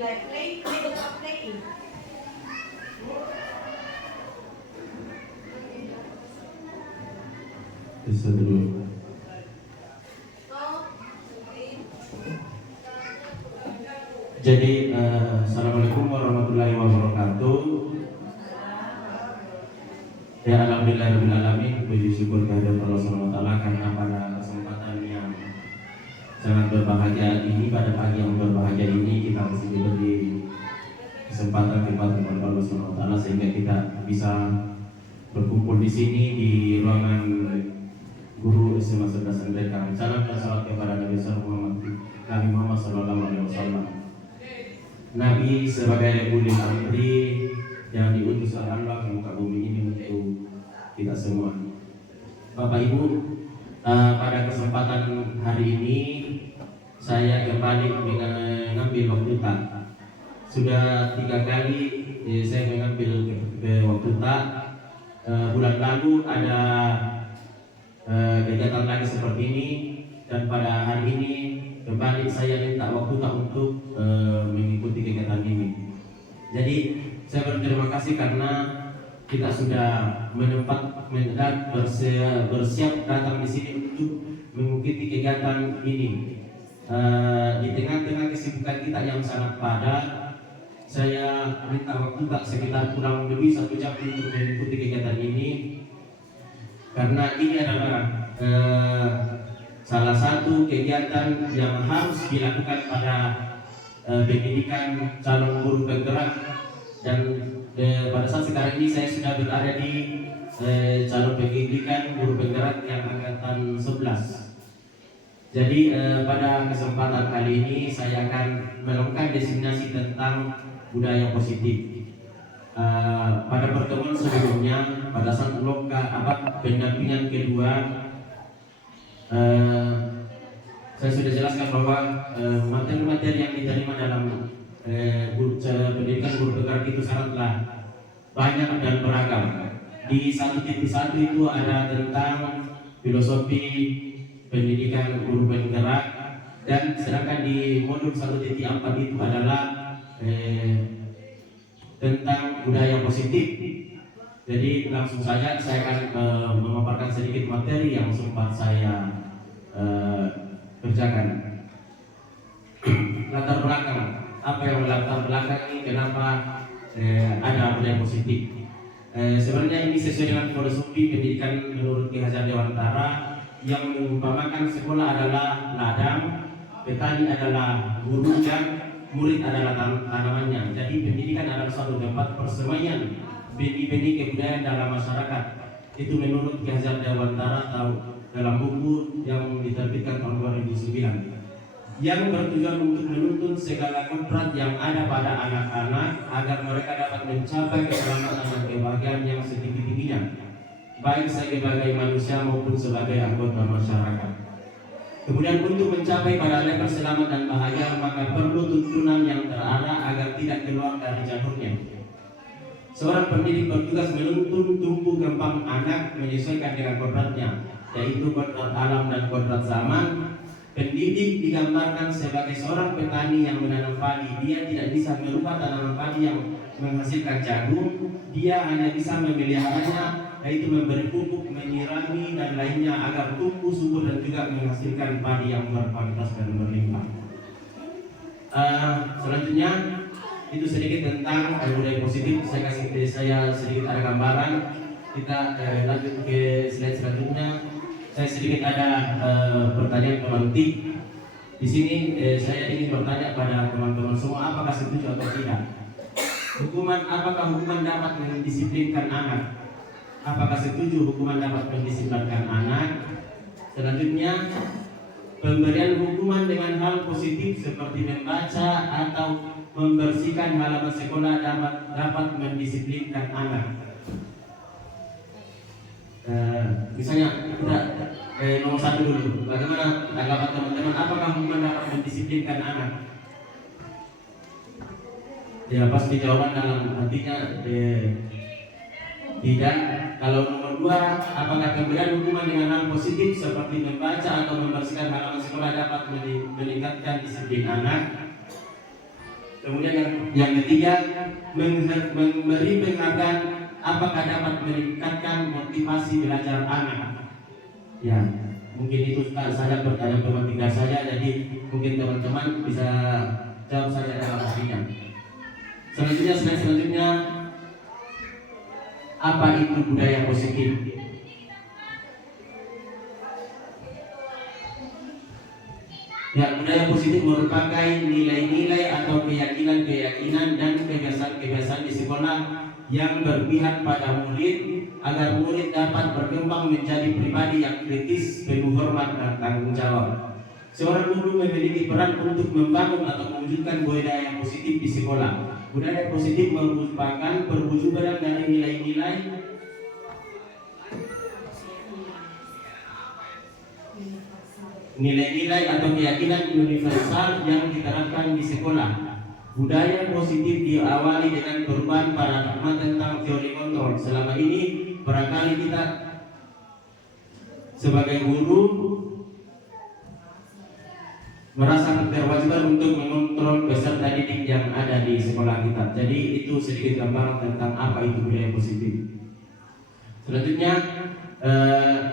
like play without playing. Bisa dulu. Jadi assalamualaikum warahmatullahi wabarakatuh. Ya alhamdulillahirobbilalamin, puji syukur kehadirat Allah Subhanahu wa taala karena pada kesempatan yang sangat berbahagia ini, pada pagi yang berbahagia ini, kita masih diberi kesempatan kepada Allah Subhanahu wa taala sehingga kita bisa berkumpul di sini di ruangan Guru SMA 11 Andrekan. Salam dan salawat kepada Nabi Muhammad sallallahu alaihi wasallam. Nabi sebagai ulil amri yang diutus oleh Allah ke muka bumi ini untuk kita semua. Bapak Ibu, pada kesempatan hari ini saya kembali mengambil waktu tak. Sudah 3 kali saya mengambil waktu tak. Bulan lalu ada kegiatan lagi seperti ini, dan pada hari ini kembali saya minta waktu tak untuk mengikuti kegiatan ini. Jadi saya berterima kasih karena kita sudah bersiap datang di sini untuk mengikuti kegiatan ini. Di tengah-tengah kesibukan kita yang sangat padat, saya minta waktu tak sekitar kurang lebih 1 jam untuk mengikuti kegiatan ini, karena ini adalah salah satu kegiatan yang harus dilakukan pada pendidikan calon guru penggerak. Dan pada saat sekarang ini saya sudah berada di calon pendidikan guru penggerak yang angkatan 11. Jadi pada kesempatan kali ini saya akan melakukan destinasi tentang budaya positif. Pada pertemuan sebelumnya, pada saat pendampingan kedua, saya sudah jelaskan bahwa materi-materi yang diterima dalam pendidikan guru penggerak itu sangatlah banyak dan beragam. Di 1.1 itu ada tentang filosofi pendidikan guru penggerak, dan sedangkan di modul 1.4 itu adalah tentang budaya positif. Jadi langsung saja saya akan memaparkan sedikit materi yang sempat saya kerjakan. Latar belakang, apa yang melatar belakangi kenapa ada budaya positif. Sebenarnya ini sesuai dengan filosofi pendidikan menurut Ki Hajar Dewantara yang mengumpamakan sekolah adalah ladang, petani adalah guru, dan murid adalah tanamannya. Jadi pendidikan adalah suatu tempat persemaian benih-benih kebudayaan dalam masyarakat. Itu menurut Ki Hajar Dewantara dalam buku yang diterbitkan tahun 2009, yang bertujuan untuk menuntun segala kodrat yang ada pada anak-anak agar mereka dapat mencapai keselamatan dan kebahagiaan yang setinggi-tingginya, baik sebagai manusia maupun sebagai anggota masyarakat. Kemudian untuk mencapai pada level selamat dan bahagia, maka perlu tuntunan yang terarah agar tidak keluar dari jalurnya. Seorang pendidik bertugas menuntun tumbuh kembang anak menyesuaikan dengan kodratnya, yaitu kodrat alam dan kodrat zaman. Pendidik digambarkan sebagai seorang petani yang menanam padi. Dia tidak bisa merubah tanaman padi yang menghasilkan jagung. Dia hanya bisa memeliharanya, yaitu memberi pupuk, menyirami, dan lainnya agar tumbuh subur dan juga menghasilkan padi yang berkualitas dan berlimpah. Selanjutnya itu sedikit tentang budaya positif. Saya sedikit ada gambaran. Kita lanjut ke slide selanjutnya. Saya sedikit ada pertanyaan pemantik. Di sini saya ingin bertanya pada teman-teman semua, apakah setuju atau tidak? Apakah hukuman dapat mendisiplinkan anak? Apakah setuju hukuman dapat mendisiplinkan anak? Selanjutnya, pemberian hukuman dengan hal positif seperti membaca atau membersihkan halaman sekolah dapat mendisiplinkan anak. Misalnya kita nomor 1 dulu. Bagaimana tanggapan teman-teman? Apakah hukuman dapat mendisiplinkan anak? Ya pasti jawaban dalam artinya tidak. Kalau nomor 2, apakah pemberian hukuman dengan hal positif seperti membaca atau membersihkan halaman sekolah dapat meningkatkan disiplin anak? Kemudian yang ketiga, memberi penghargaan apakah dapat meningkatkan motivasi belajar anak. Ya, mungkin itu saja pertanyaan pemateri saja. Jadi mungkin teman-teman bisa jawab saja dalam hatinya. Selanjutnya, apa itu budaya positif? Ya, budaya positif merupakan nilai-nilai atau keyakinan-keyakinan dan kebiasaan-kebiasaan di sekolah yang berpihak pada murid agar murid dapat berkembang menjadi pribadi yang kritis, penuh hormat dan tanggung jawab. Seorang guru memiliki peran untuk membangun atau mewujudkan budaya yang positif di sekolah. Budaya positif merupakan perwujudan dari nilai-nilai atau keyakinan universal yang diterapkan di sekolah. Budaya positif diawali dengan perubahan paradigma tentang teori kontrol. Selama ini barangkali kita sebagai guru merasa berkewajiban untuk mengontrol peserta didik yang ada di sekolah kita. Jadi itu sedikit gambaran tentang apa itu budaya positif. Selanjutnya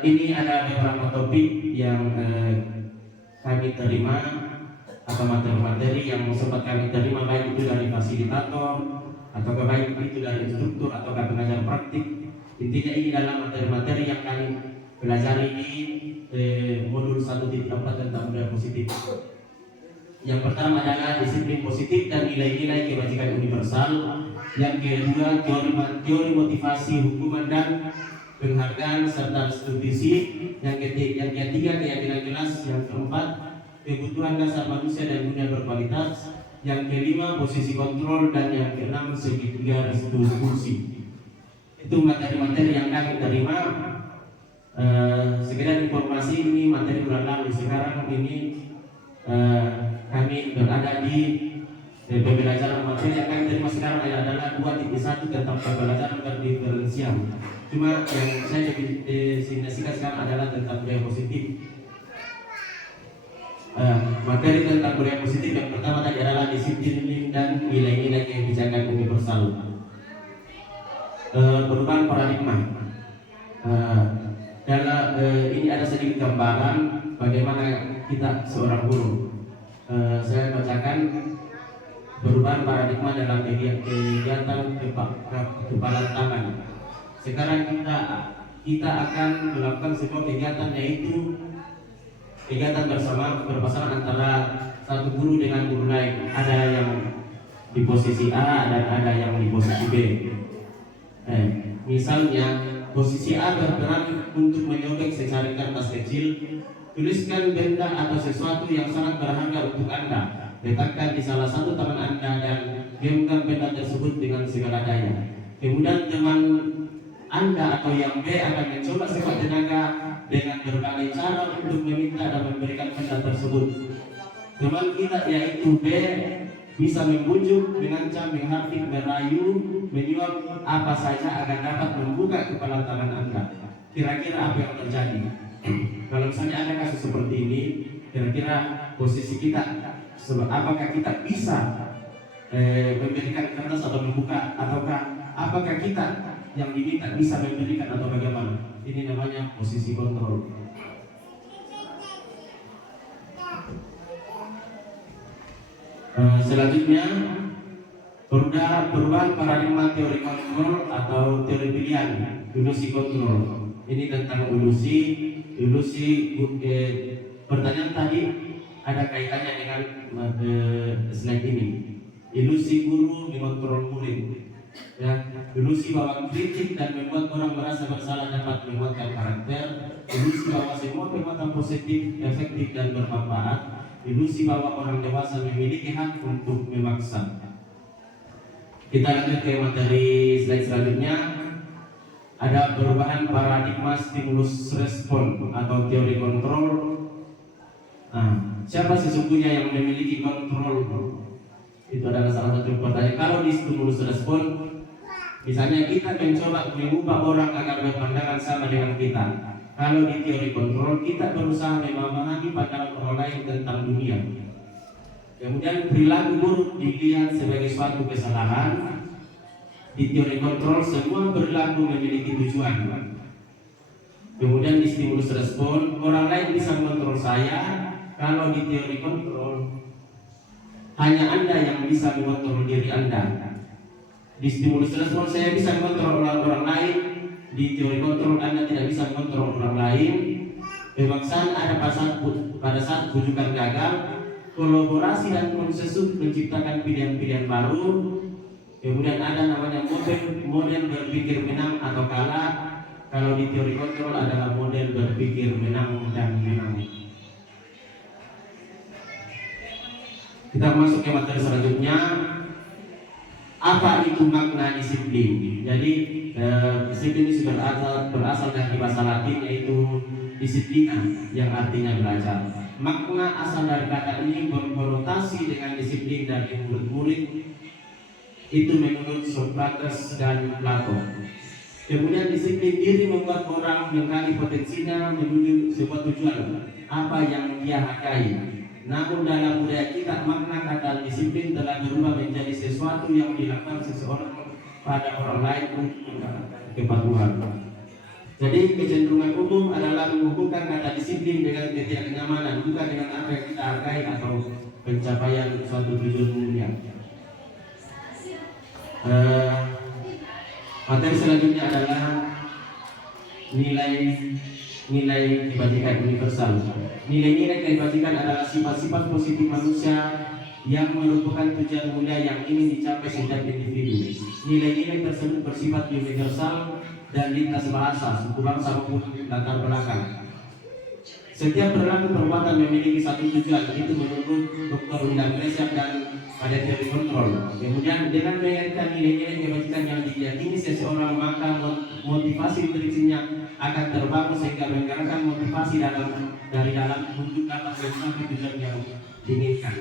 ini ada beberapa topik yang kami terima atau materi-materi yang sempat kami terima, baik itu dari fasilitator atau baik itu dari instruktur atau pengajar praktik. Intinya ini dalam materi-materi yang kami pelajari di modul 1.4 tentang budaya positif. Yang pertama adalah disiplin positif dan nilai-nilai kebajikan universal. Yang kedua teori motivasi, hukuman dan penghargaan serta restitusi. Yang ketiga keyakinan jelas. Yang keempat kebutuhan dasar manusia dan dunia berkualitas. Yang kelima posisi kontrol, dan yang keenam segitiga restitusi. Itu materi-materi yang kami terima. Sekedar informasi, ini materi bulan lalu. Sekarang ini kami berada di pembelajaran materi yang kami terima sekarang adalah 2.1 tentang pembelajaran berdiferensial. Cuma yang saya definisikan sekarang adalah tentang budaya positif. Materi tentang budaya positif yang pertama tadi adalah disiplin dan nilai-nilai kebijakan universal. Perubahan paradigma. Ini ada sedikit gambaran bagaimana kita seorang guru. Saya bacakan perubahan paradigma dalam kegiatan kekebalan tangan. Sekarang kita akan melakukan sebuah kegiatan, yaitu kegiatan berpasangan antara satu guru dengan guru lain. Ada yang di posisi A dan ada yang di posisi B. Misalnya posisi A berperan untuk menyobek secari kertas kecil. Tuliskan benda atau sesuatu yang sangat berharga untuk Anda. Letakkan di salah satu tangan Anda dan genggam benda tersebut dengan segala daya. Kemudian teman Anda atau yang B akan mencoba sekuat tenaga dengan berbagai cara untuk meminta dan memberikan benda tersebut. Teman kita yaitu B bisa membujuk, mengancam, menghardik, merayu, menyuap apa saja agar dapat membuka kepala tangan Anda. Kira-kira apa yang terjadi? Kalau misalnya ada kasus seperti ini, kira-kira posisi kita, apakah kita bisa memberikan kertas atau membuka, ataukah apakah kita yang diminta bisa memberikan atau bagaimana? Ini namanya posisi kontrol. Selanjutnya perubahan paradigma teori kontrol atau teori pilihan, ilusi kontrol. Ini tentang ilusi. Pertanyaan tadi ada kaitannya dengan slide ini. Ilusi guru mengontrol murid. Ya, ilusi bahwa kritik dan membuat orang merasa bersalah dapat menguatkan karakter. Ilusi bahwa semua perbuatan positif, efektif dan bermanfaat. Ilusi bahwa orang dewasa memiliki hak untuk memaksa. Kita lanjut ke materi slide selanjutnya. Ada perubahan paradigma stimulus respon atau teori kontrol. Siapa sesungguhnya yang memiliki kontrol? Itu adalah salah satu pertanyaan. Kalau di stimulus respon, misalnya kita mencoba mengubah orang agar berpandangan sama dengan kita. Kalau di teori kontrol, kita berusaha memahami pandangan orang lain tentang dunia. Kemudian perilaku buruk dilihat sebagai suatu kesalahan. Di teori kontrol semua perilaku memiliki tujuan. Kemudian di stimulus respon, orang lain bisa mengontrol saya. Kalau di teori kontrol hanya Anda yang bisa mengontrol diri Anda. Di stimulus respon saya bisa mengontrol orang lain. Di teori kontrol Anda tidak bisa mengontrol orang lain. Pemaksaan ada pada saat bujukan gagal. Kolaborasi dan konsensus menciptakan pilihan-pilihan baru. Kemudian ada namanya model berpikir menang atau kalah. Kalau di teori kontrol adalah model berpikir menang dan menang. Kita masuk ke materi selanjutnya. Apa itu makna disiplin? Jadi disiplin ini berasal dari bahasa Latin, yaitu disiplina, yang artinya belajar. Makna asal dari kata ini berkonotasi dengan disiplin dari murid-murid itu menurut Socrates dan Plato. Kemudian disiplin diri membuat orang menggali potensinya menuju sebuah tujuan apa yang dia hargai. Namun dalam budaya kita makna kata disiplin telah berubah menjadi sesuatu yang dilakukan seseorang pada orang lain untuk mendapatkan kepatuhan. Jadi kecenderungan umum adalah menghubungkan kata disiplin dengan ketidaknyamanan, bukan dengan apa yang kita hargai atau pencapaian suatu tujuan mulia. Materi selanjutnya adalah nilai kebajikan universal. Nilai-nilai kebajikan adalah sifat-sifat positif manusia yang merupakan tujuan mulia yang ingin dicapai setiap individu. Nilai-nilai tersebut bersifat universal dan lintas bahasa, suku bangsa maupun latar belakang. Setiap perilaku perbuatan memiliki satu tujuan, itu menurut Dr. William Glasser dan pada teori kontrol. Kemudian dengan mengaitkan nilai-nilai kebajikan yang diyakini seseorang, maka motivasi intrinsiknya akan terbangun sehingga menggerakkan motivasi dari dalam untuk dapat mencapai tujuan yang diinginkan.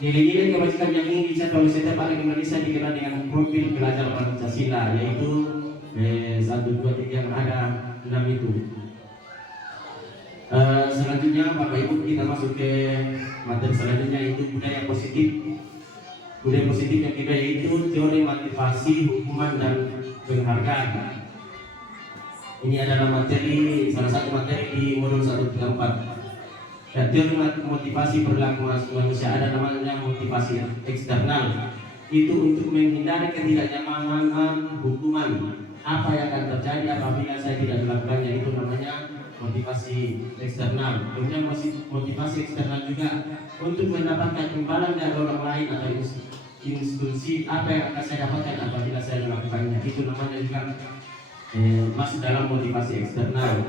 Nilai-nilai kebajikan yang ingin dicapai oleh setiap anak Indonesia dikenal dengan profil belajar Pancasila, yaitu 1, 2, 3 yang ada 6 itu. Selanjutnya Bapak Ibu, kita masuk ke materi selanjutnya, yaitu budaya positif. Budaya positif yang kedua yaitu teori motivasi, hukuman dan penghargaan. Ini adalah salah satu materi di modul 134. Dan teori motivasi perilaku manusia ada namanya motivasi eksternal. Itu untuk menghindari ketidaknyamanan hukuman. Apa yang akan terjadi apabila saya tidak melakukannya, itu namanya motivasi eksternal. Kemudian motivasi eksternal juga untuk mendapatkan imbalan dari orang lain atau institusi. Apa yang akan saya dapatkan apabila saya melakukannya, itu namanya juga masuk dalam motivasi eksternal.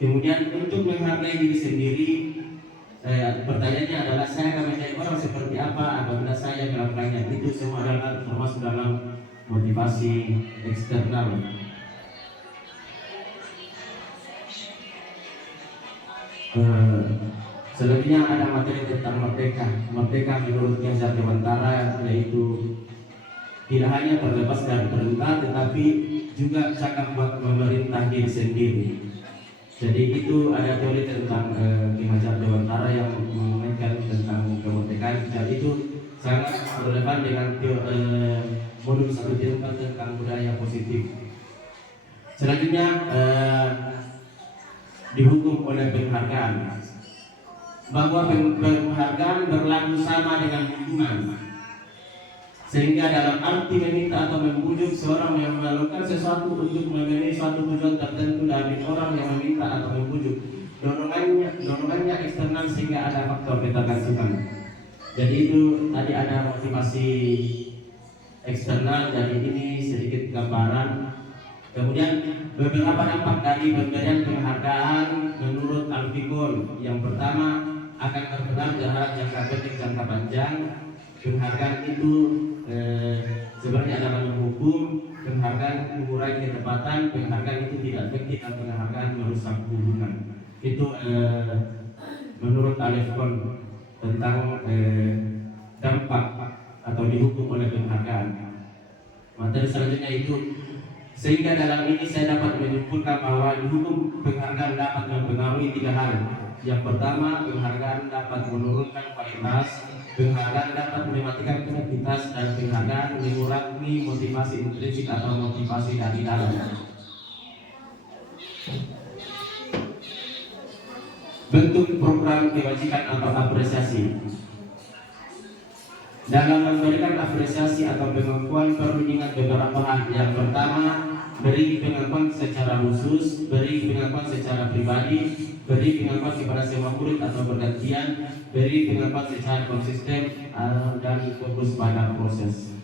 Kemudian untuk menghargai diri sendiri, pertanyaannya adalah saya akan menjadi orang seperti apa apabila saya melakukannya. Itu semua adalah termasuk dalam motivasi eksternal. Selanjutnya ada materi tentang merdeka. Merdeka menurut Yazar Dewantara yaitu tidak hanya terbebas dari perintah, tetapi juga cakap buat memerintah diri sendiri. Jadi itu ada teori tentang Yazar Dewantara yang mengaitkan tentang kemerdekaan, dan itu sangat relevan dengan modul 1 tentang budaya positif. Selanjutnya dihukum oleh penghargaan, bahwa penghargaan berlaku sama dengan hukuman, sehingga dalam arti meminta atau membujuk seorang yang melakukan sesuatu untuk memenuhi suatu tujuan tertentu dari orang yang meminta atau membujuk, dorongannya eksternal sehingga ada faktor ketergantungan. Jadi itu tadi ada motivasi eksternal, jadi ini sedikit gambaran. Kemudian beberapa dampak dari pemberian penghargaan menurut Alfikon. Yang pertama, akan berpengaruh terhadap jangka pendek jangka panjang. Penghargaan itu sebenarnya adalah menghukum, penghargaan mengurangi ketepatan, penghargaan itu tidak efektif, dan penghargaan merusak hubungan. Itu menurut Alfikon tentang dampak atau dihukum oleh penghargaan. Materi selanjutnya itu, sehingga dalam ini saya dapat menyimpulkan bahwa dihukum penghargaan dapat mempengaruhi 3 hal. Yang pertama, penghargaan dapat menurunkan kualitas, penghargaan dapat mematikan kreativitas, dan penghargaan mengurangi motivasi intrinsik atau motivasi dari dalam. Bentuk program kewajiban atau apresiasi. Dalam memberikan apresiasi atau pengakuan perlu diingat beberapa hal. Yang pertama, beri pengakuan secara khusus, beri pengakuan secara pribadi, beri pengakuan kepada semua murid atau bergantian, beri pengakuan secara konsisten, dan fokus pada proses.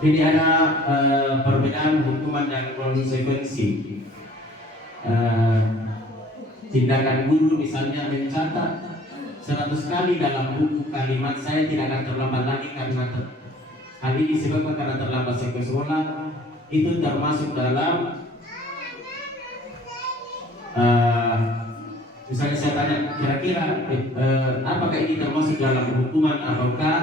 Ini ada perbedaan hukuman dan konsekuensi. Tindakan guru misalnya mencatat 100 kali dalam buku kalimat saya tidak akan terlambat lagi karena hal ini disebabkan karena terlambat sampai sekolah, itu termasuk dalam misalnya saya tanya kira-kira apakah ini termasuk dalam hukuman ataukah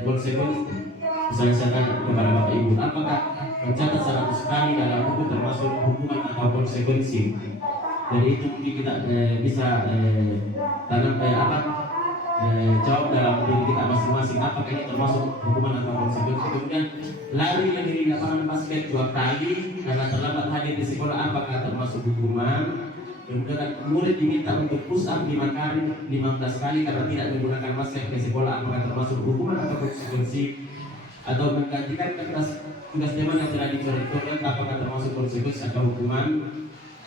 konsekuensi. Misalnya saya tanya kepada Bapak Ibu, apakah mencatat 100 kali dalam buku termasuk hukuman atau konsekuensi. Jadi itu mungkin kita bisa jawab dalam diri kita masing-masing, apakah ini termasuk hukuman atau konsekuensi. Kemudian lari dari lapangan basket 2 kali karena terlambat hadir di sekolah, apakah termasuk hukuman. Kemudian murid diminta untuk push up 5 kali 15 kali karena tidak menggunakan masker di sekolah, apakah termasuk hukuman atau konsekuensi. Atau menggantikan tugas teman yang telah dicoret-coret, apakah termasuk konsekuensi atau hukuman.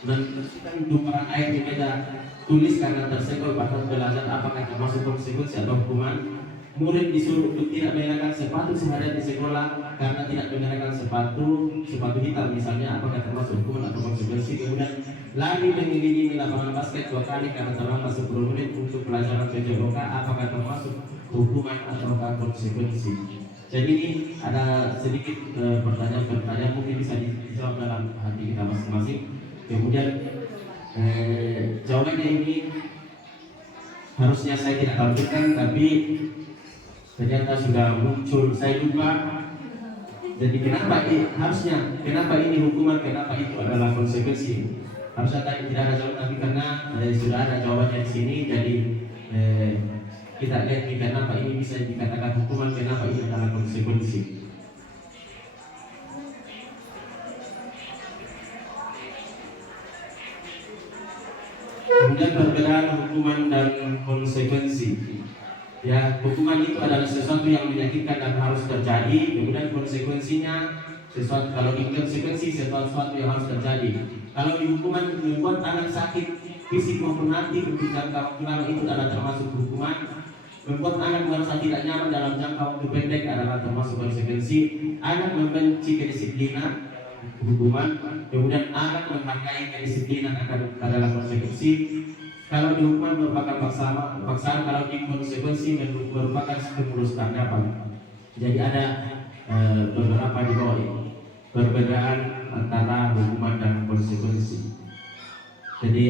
Membersihkan tumpahan air di meja tulis karena tersenggol batas belajar, apakah termasuk konsekuensi atau hukuman. Murid disuruh untuk tidak mengenakan sepatu seharian di sekolah karena tidak mengenakan sepatu hitam misalnya, apakah termasuk hukuman atau konsekuensi. Kemudian lari mengelilingi lapangan basket 2 kali karena terlambat 10 menit untuk pelajaran PJOK, apakah termasuk hukuman atau konsekuensi. Jadi ini ada sedikit pertanyaan-pertanyaan mungkin bisa dijawab dalam hati kita masing-masing. Kemudian jawabannya ini harusnya saya tidak tampilkan, tapi ternyata sudah muncul, saya lupa. Jadi kenapa ini hukuman, kenapa itu adalah konsekuensi. Harusnya tadi tidak ada jawaban, tapi karena sudah ada jawabannya di sini, jadi kita lihat kenapa ini bisa dikatakan hukuman, kenapa ini adalah konsekuensi. Kemudian perbedaan hukuman dan konsekuensi. Ya, hukuman itu adalah sesuatu yang menyakitkan dan harus terjadi. Kemudian konsekuensinya kalau di konsekuensi sesuatu yang harus terjadi. Kalau di hukuman membuat anak sakit fisik maupun nanti untuk jangka waktu lama, itu adalah termasuk hukuman. Membuat anak merasa tidak nyaman dalam jangka waktu pendek adalah termasuk konsekuensi. Anak membenci kedisiplinan, hukuman. Kemudian anak menghargai kedisiplinan adalah konsekuensi. Kalau di hukuman merupakan paksaan, kalau di konsekuensi merupakan stimulus tanggapan. Jadi ada beberapa di bawah ini perbedaan antara hukuman dan konsekuensi. Jadi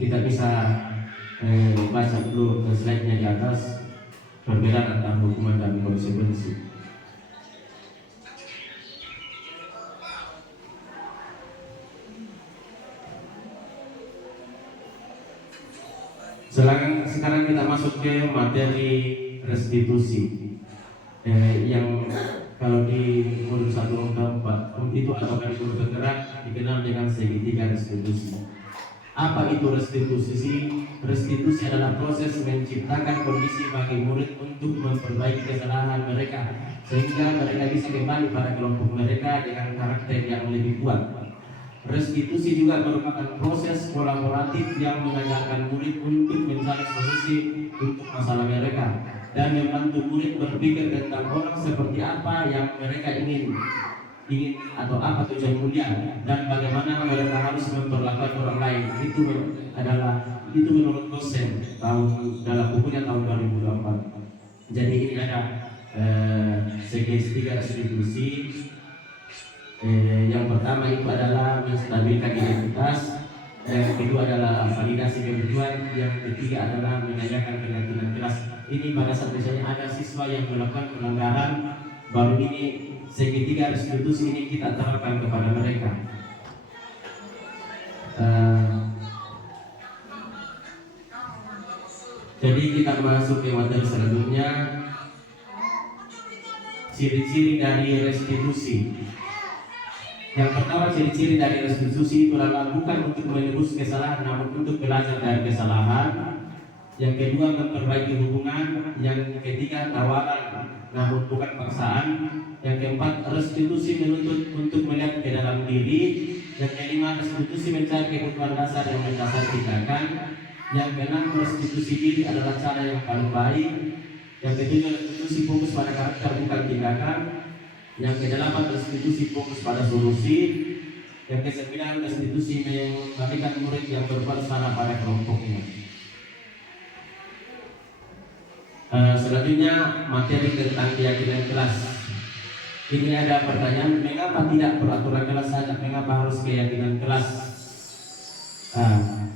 kita bisa baca dulu slide-nya di atas, perbedaan antara hukuman dan konsekuensi. Sekarang kita masuk ke materi restitusi, yang kalau di modul 1.4 itu atau kurikulum penggerak dikenal dengan segitiga restitusi. Apa itu restitusi? Restitusi adalah proses menciptakan kondisi bagi murid untuk memperbaiki kesalahan mereka sehingga mereka bisa kembali pada kelompok mereka dengan karakter yang lebih kuat. Restitusi juga merupakan proses kolaboratif yang mengajarkan murid untuk mencari solusi untuk masalah mereka dan membantu murid berpikir tentang orang seperti apa yang mereka ingin atau apa tujuan mulia dan bagaimana mereka harus memperlakukan orang lain. Itu menurut dosen dalam bukunya tahun 2024. Jadi ini ada segitiga restitusi. Yang pertama itu adalah menstabilkan identitas, yang kedua adalah validasi kebutuhan, yang ketiga adalah menanyakan keyakinan kelas. Ini pada saat misalnya ada siswa yang melakukan pelanggaran, baru ini segitiga restitusi ini kita terapkan kepada mereka. Jadi kita masuk ke materi selanjutnya, ciri-ciri dari restitusi. Yang pertama, ciri-ciri dari restitusi itu adalah bukan untuk menebus kesalahan, namun untuk belajar dari kesalahan. Yang kedua, memperbaiki hubungan. Yang ketiga, tawaran namun bukan paksaan. Yang keempat, restitusi menuntut untuk melihat ke dalam diri. Yang kelima, restitusi mencari kebutuhan dasar yang mendasari tindakan. Yang keenam, restitusi diri adalah cara yang paling baik. Yang ketujuh, restitusi fokus pada karakter bukan tindakan. Yang kedelapan, restitusi fokus pada solusi. Yang kesembilan, restitusi mengembalikan murid yang berbuat salah pada kelompoknya. Selanjutnya materi tentang keyakinan kelas. Ini ada pertanyaan, mengapa tidak peraturan kelas saja, mengapa harus keyakinan kelas?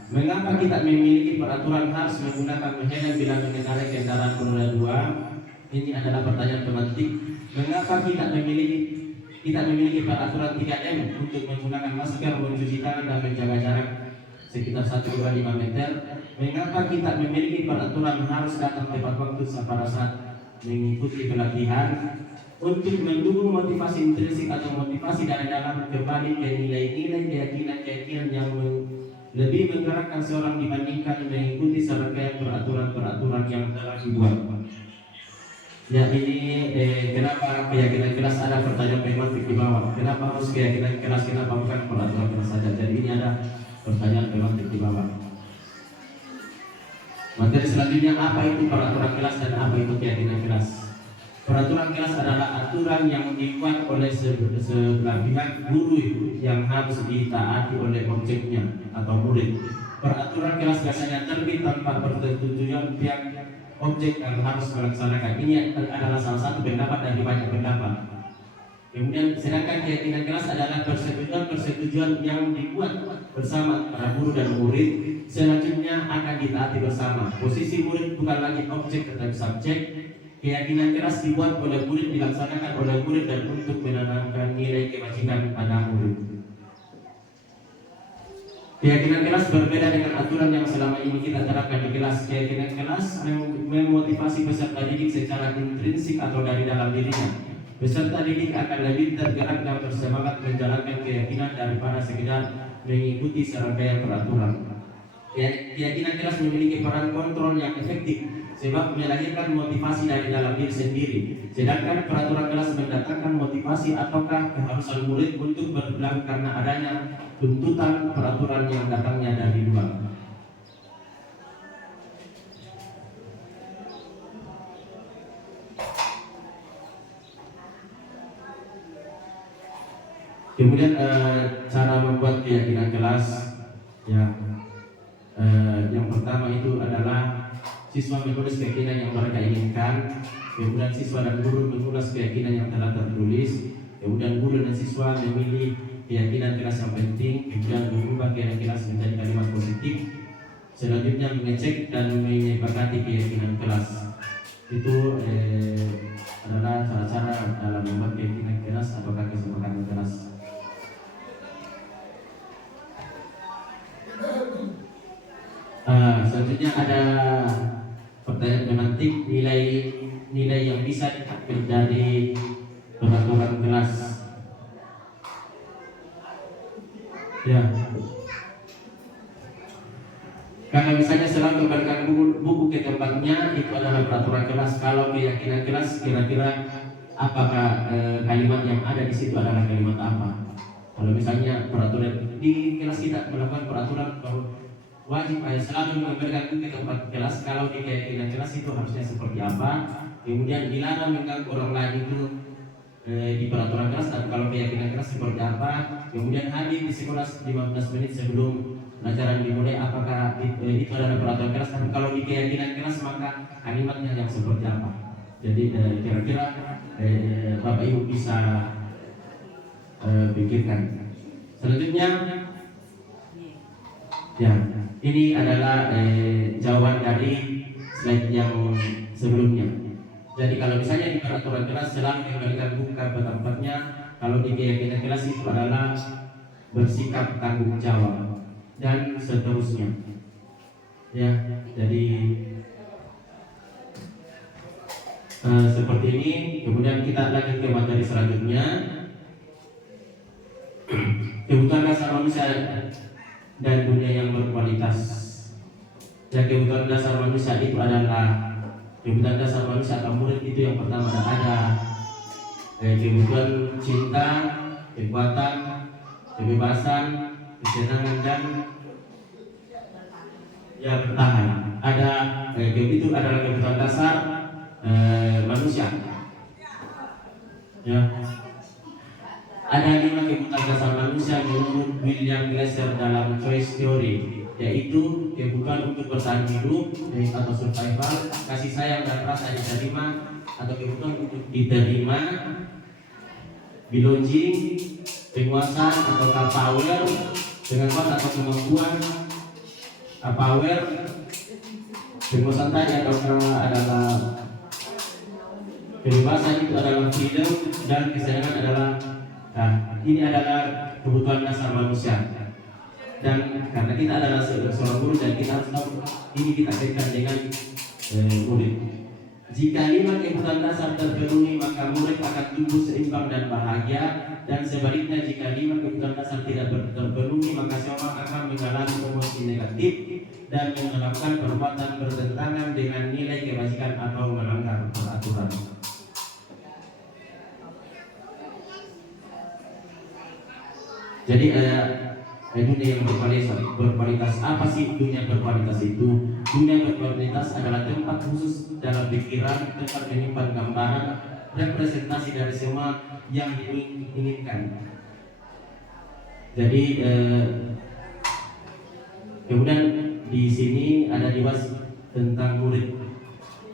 Mengapa kita memiliki peraturan harus menggunakan helm bila mengendarai kendaraan roda 2? Ini adalah pertanyaan pemantik. Mengapa kita memiliki peraturan 3M untuk menggunakan masker, mencuci tangan dan menjaga jarak sekitar 1,5 meter? Mengapa kita memiliki peraturan harus datang tepat waktu pada saat mengikuti pelatihan? Untuk mendukung motivasi intrinsik atau motivasi dari dalam, kembali ke nilai-nilai keyakinan yang lebih menggerakkan seorang dibandingkan mengikuti serangkaian peraturan-peraturan yang telah dibuat. Ya, ini kenapa keyakinan kelas, ada pertanyaan pemantik di bawah. Kenapa harus keyakinan kelas, kenapa bukan peraturan kelas saja? Jadi ini ada pertanyaan pemantik di bawah. Materi selanjutnya, apa itu peraturan kelas dan apa itu keyakinan kelas? Peraturan kelas adalah aturan yang dibuat oleh sebelah pihak guru yang harus ditaati oleh objeknya atau murid. Peraturan kelas biasanya terbit tanpa persetujuan pihak objek yang harus melaksanakan. Ini adalah salah satu pendapat dari banyak pendapat. Kemudian sedangkan keyakinan kelas adalah persetujuan yang dibuat bersama para guru dan murid, selanjutnya akan ditaati bersama. Posisi murid bukan lagi objek tetapi subjek. Keyakinan keras dibuat oleh murid, dilaksanakan oleh murid dan untuk menanamkan nilai kebajikan pada murid. Keyakinan kelas berbeda dengan aturan yang selama ini kita terapkan di kelas. Keyakinan kelas memotivasi peserta didik secara intrinsik atau dari dalam dirinya. Peserta didik akan lebih tergerak dan bersemangat menjalankan keyakinan daripada sekedar mengikuti serangkaian peraturan. Keyakinan kelas memiliki peran kontrol yang efektif sebab melahirkan motivasi dari dalam diri sendiri. Sedangkan peraturan kelas mendatangkan motivasi ataukah keharusan murid untuk berpegang karena adanya tuntutan peraturan yang datangnya dari luar. Kemudian cara membuat keyakinan kelas, ya, yang pertama itu adalah siswa menulis keyakinan yang mereka inginkan. Kemudian siswa dan guru mengulas keyakinan yang telah tertulis. Kemudian guru dan siswa memilih keyakinan kelas yang penting. Kemudian mengubah keyakinan kelas menjadi kalimat positif. Selanjutnya mengecek dan menyepakati keyakinan kelas. Itu adalah cara-cara dalam membuat keyakinan kelas atau kesepakatan kelas. Selanjutnya ada pertanyaan pemantik, nilai yang bisa diambil dari peraturan kelas. Ya, karena misalnya selalu kembalikan buku ke tempatnya, itu adalah peraturan kelas. Kalau keyakinan kelas, kira-kira apakah kalimat yang ada di situ adalah kalimat apa? Kalau misalnya peraturan di kelas kita melakukan peraturan wajib selalu mengembalikan buku ke tempat kelas. Kalau di keyakinan kelas itu harusnya seperti apa? Kemudian dilarang mengganggu orang lain itu di peraturan kelas. Dan kalau keyakinan kelas seperti apa? Kemudian hadir di sekolah 15 menit sebelum pelajaran dimulai. Apakah itu adalah peraturan kelas? Dan kalau di keyakinan kelas maka kalimatnya yang seperti apa? Jadi kira-kira Bapak Ibu bisa pikirkan. Selanjutnya, ya, ini adalah jawaban dari slide yang sebelumnya. Jadi kalau misalnya di peraturan kelas selalu mengembalikan buku ke tempatnya. Kalau di keyakinan kelas itu adalah bersikap tanggung jawab dan seterusnya. Ya, jadi seperti ini. Kemudian kita lanjut ke materi selanjutnya. Kebutuhan dasar manusia dan dunia yang berkualitas. Dan kebutuhan dasar manusia itu adalah kebutuhan dasar manusia atau murid itu yang pertama ada kebutuhan cinta, kekuatan, kebebasan, kesenangan dan ya bertahan. Ada itu adalah kebutuhan dasar manusia. Ya. Ada 5 kebutuhan dasar manusia menurut William Glasser dalam Choice Theory, yaitu kebutuhan untuk bertahan hidup atau survival, kasih sayang dan rasa diterima atau kebutuhan untuk diterima, belonging, penguasaan atau power, dengan kuat atau kemampuan, power, penguasaan tadi adalah kebebasan, itu adalah freedom, dan kesenangan adalah ini adalah kebutuhan dasar manusia. Dan karena kita adalah seorang guru dan kita harus tahu ini kita kaitkan dengan murid. Jika 5 kebutuhan dasar terpenuhi, maka murid akan tumbuh seimbang dan bahagia. Dan sebaliknya, jika 5 kebutuhan dasar tidak terpenuhi, maka seorang akan mengalami emosi negatif dan melakukan perbuatan bertentangan dengan nilai kebajikan atau melanggar peraturan. Jadi dunia yang berkualitas. Apa sih dunia berkualitas itu? Dunia berkualitas adalah tempat khusus dalam pikiran, tempat menyimpan gambaran representasi dari semua yang diinginkan. Jadi kemudian di sini ada dibahas tentang murid.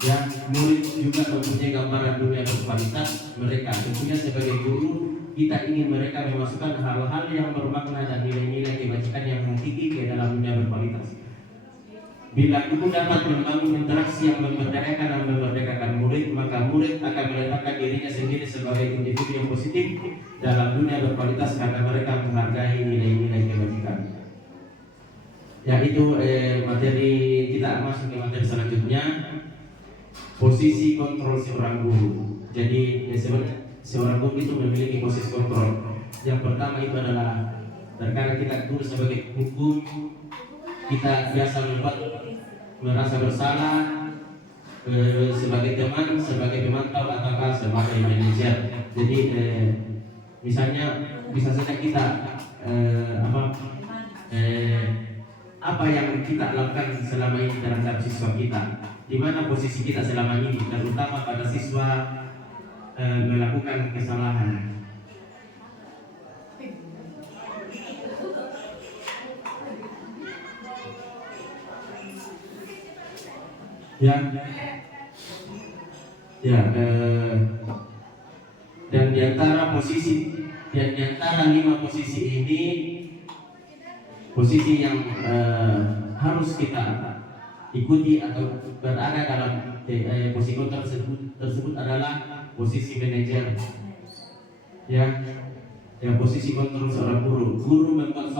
Ya, murid juga mempunyai gambaran dunia berkualitas mereka. Tentunya sebagai guru kita ingin mereka memasukkan hal-hal yang bermakna dan nilai-nilai kebajikan yang hakiki ke dalam dunia berkualitas. Bila guru dapat membangun interaksi yang memberdayakan dan memerdekakan murid, maka murid akan meletakkan dirinya sendiri sebagai individu yang positif dalam dunia berkualitas karena mereka menghargai nilai-nilai kebajikan. Ya, itu materi. Kita masuk ke materi selanjutnya, posisi kontrol seorang guru. Jadi sebenarnya seorang guru itu memiliki posisi kontrol. Yang pertama itu adalah terkadang kita guru sebagai hukum, kita biasa membuat merasa bersalah sebagai teman, sebagai pemantau ataukah sebagai manajer. Jadi misalnya bisa saja kita apa yang kita lakukan selama ini terhadap siswa kita, di mana posisi kita selama ini, terutama pada siswa melakukan kesalahan. Dan di antara 5 posisi ini, posisi yang harus kita ikuti atau berada dalam posisi kontrol tersebut adalah posisi manajer. Posisi kontrol seorang guru. Guru membuat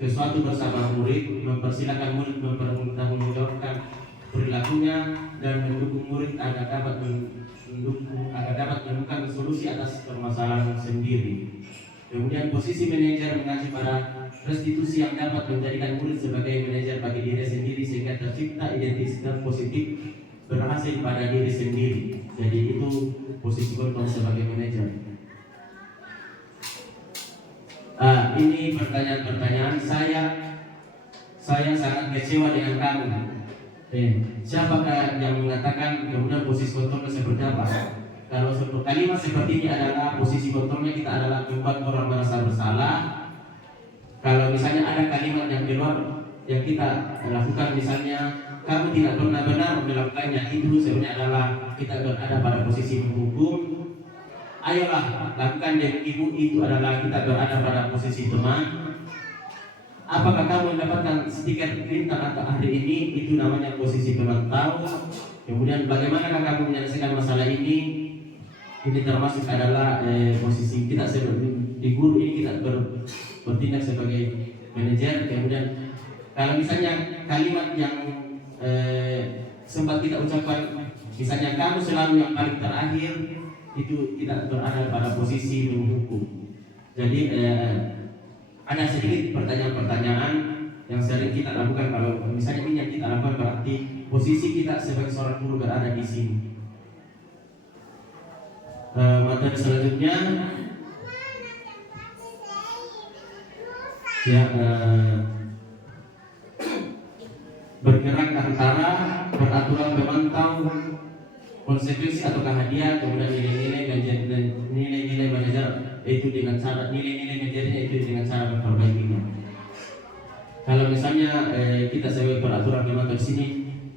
sesuatu bersama murid, mempersilakan murid mempertanggungjawabkan perilakunya dan mendukung murid agar dapat menemukan solusi atas permasalahan sendiri. Kemudian posisi manajer mengacu pada restitusi yang dapat menjadikan murid sebagai manajer bagi diri sendiri sehingga tercipta identitas positif berhasil pada diri sendiri. Jadi itu posisi kontrol sebagai manajer. Ini pertanyaan-pertanyaan saya sangat kecewa dengan kamu. Siapakah yang mengatakan kemudian posisi kontrolnya seperti apa? Kalau kalimat seperti ini adalah posisi kontrolnya kita adalah membuat orang merasa bersalah. Kalau misalnya ada kalimat yang keluar yang kita lakukan, misalnya kamu tidak pernah benar melakukannya, itu sebenarnya adalah kita berada pada posisi menghukum. Ayolah lakukan dengan ibu, itu adalah kita berada pada posisi teman. Apakah kamu mendapatkan stiker bintang atau hari ini, itu namanya posisi pemantau. Kemudian bagaimana kamu menyelesaikan masalah ini, termasuk adalah posisi kita sebagai di guru ini kita bertindak sebagai manajer. Kemudian kalau misalnya kalimat yang sempat kita ucapkan Misalnya kamu selalu yang paling terakhir, itu kita berada pada posisi menghukum. Jadi ada sedikit pertanyaan-pertanyaan yang sering kita lakukan. Kalau misalnya ini yang kita lakukan, berarti posisi kita sebagai seorang guru berada di sini. Materi selanjutnya ya, bergerak antara peraturan pemantau, konsekuensi atau hadiah, kemudian nilai-nilai belajar itu dengan cara nilai-nilai belajarnya itu dengan cara memperbaikinya. Kalau misalnya kita sebagai peraturan pemantau di sini,